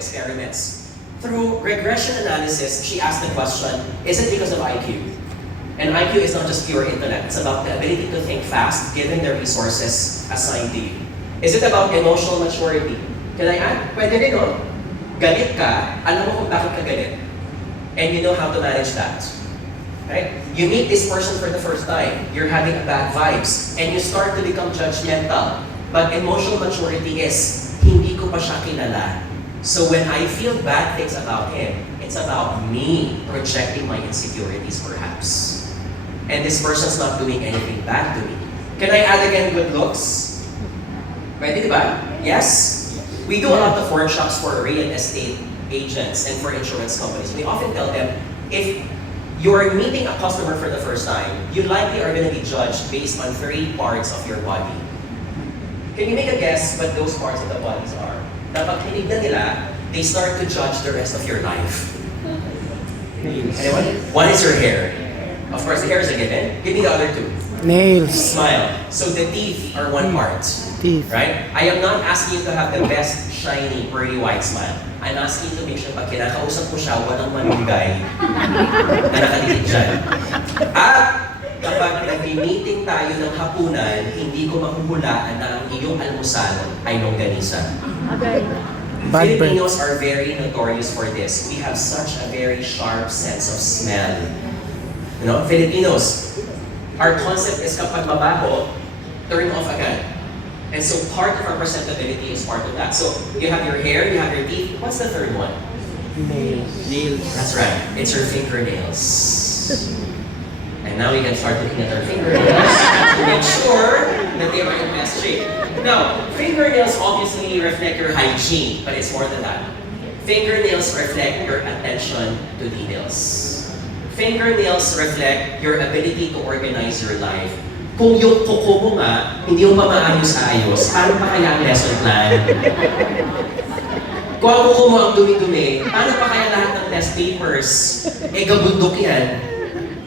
experiments. Through regression analysis, she asked the question, is it because of IQ? And IQ is not just pure intellect. It's about the ability to think fast, given the resources assigned to you. Is it about emotional maturity? Can I add? Pwede rin, no? Galit ka, alam mo kung bakit ka galit. And you know how to manage that. Right? You meet this person for the first time, you're having bad vibes, and you start to become judgmental. But emotional maturity is, hindi ko pa siya kilala. So when I feel bad things about him, it's about me projecting my insecurities perhaps. And this person's not doing anything bad to me. Can I add again good looks? Pwede, diba? Yes? We do a lot of workshops for real estate agents and for insurance companies. We often tell them, if you're meeting a customer for the first time, you likely are going to be judged based on 3 parts of your body. Can you make a guess what those parts of the bodies are? Kapag tinignan nila, they start to judge the rest of your life. Anyone? One is your hair. Of course, the hair is a given. Give me the other 2. Nails. Smile. So the teeth are one part. Teeth. Right? I am not asking you to have the best, shiny, pearly white smile. I'm asking you to make sure pag kinakausap mo siya, walang malunggay na nakadikit dyan. At kapag nag-meeting tayo ng hapunan, hindi ko mahuhulaan na ang iyong almusal ay longganisa. Bad Filipinos are very notorious for this. We have such a very sharp sense of smell. You know, Filipinos, our concept is kapag mabaho, turn off agad. And so part of our presentability is part of that. So you have your hair, you have your teeth. What's the third one? Nails. That's right. It's your fingernails. And now we can start looking at our fingernails to make sure that they are in best shape. Now, fingernails obviously reflect your hygiene, but it's more than that. Fingernails reflect your attention to details. Fingernails reflect your ability to organize your life. Kung yung kuko mo nga, hindi mo pa maayos-ayos, paano pa kaya ang lesson plan? Kung ang kuko mo ang dumi-dumi, paano pa kaya lahat ng test papers? Eh, gabundok yan.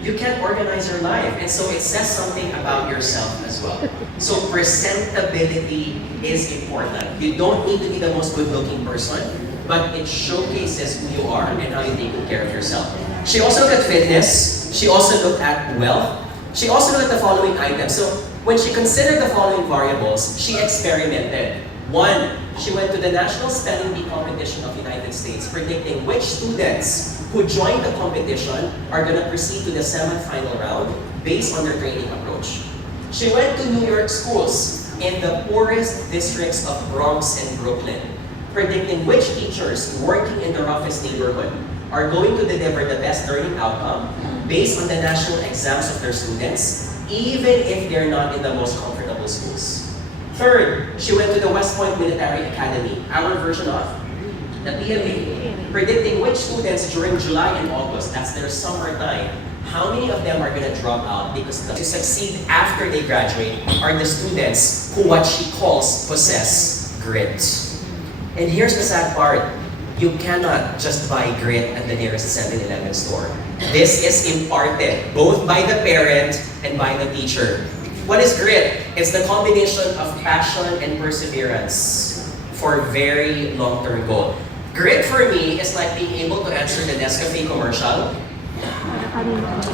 You can't organize your life. And so it says something about yourself as well. So presentability is important. You don't need to be the most good-looking person, but it showcases who you are and how you take good care of yourself. She also looked at fitness. She also looked at wealth. She also looked at the following items. So when she considered the following variables, she experimented. 1, she went to the National Spelling Bee Competition of the United States, predicting which students who joined the competition are going to proceed to the semi-final round based on their training approach. She went to New York schools in the poorest districts of Bronx and Brooklyn, predicting which teachers working in the roughest neighborhood are going to deliver the best learning outcome based on the national exams of their students, even if they're not in the most comfortable schools. 3rd, she went to the West Point Military Academy, our version of the PMA, predicting which students during July and August, that's their summer time, how many of them are going to drop out because to succeed after they graduate are the students who what she calls possess grit. And here's the sad part. You cannot just buy grit at the nearest 7-Eleven store. This is imparted both by the parent and by the teacher. What is grit? It's the combination of passion and perseverance for very long-term goal. Grit for me is like being able to answer the Nescafe commercial.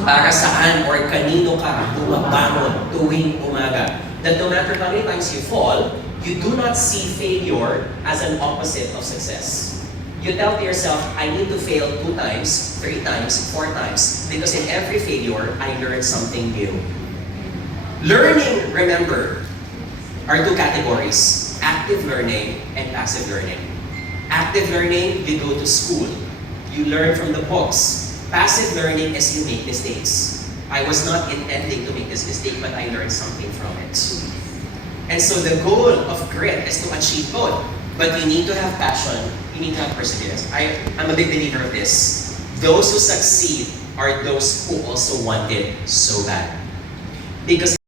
Para saan or kanino ka bumabangon tuwing umaga. That no matter how many times you fall, you do not see failure as an opposite of success. You tell to yourself, I need to fail 2 times, 3 times, 4 times, because in every failure, I learned something new. Learning, remember, are 2 categories, active learning and passive learning. Active learning, you go to school. You learn from the books. Passive learning is you make mistakes. I was not intending to make this mistake, but I learned something from it. And so the goal of grit is to achieve both. But you need to have passion, you need to have perseverance. I'm a big believer of this. Those who succeed are those who also want it so bad. Because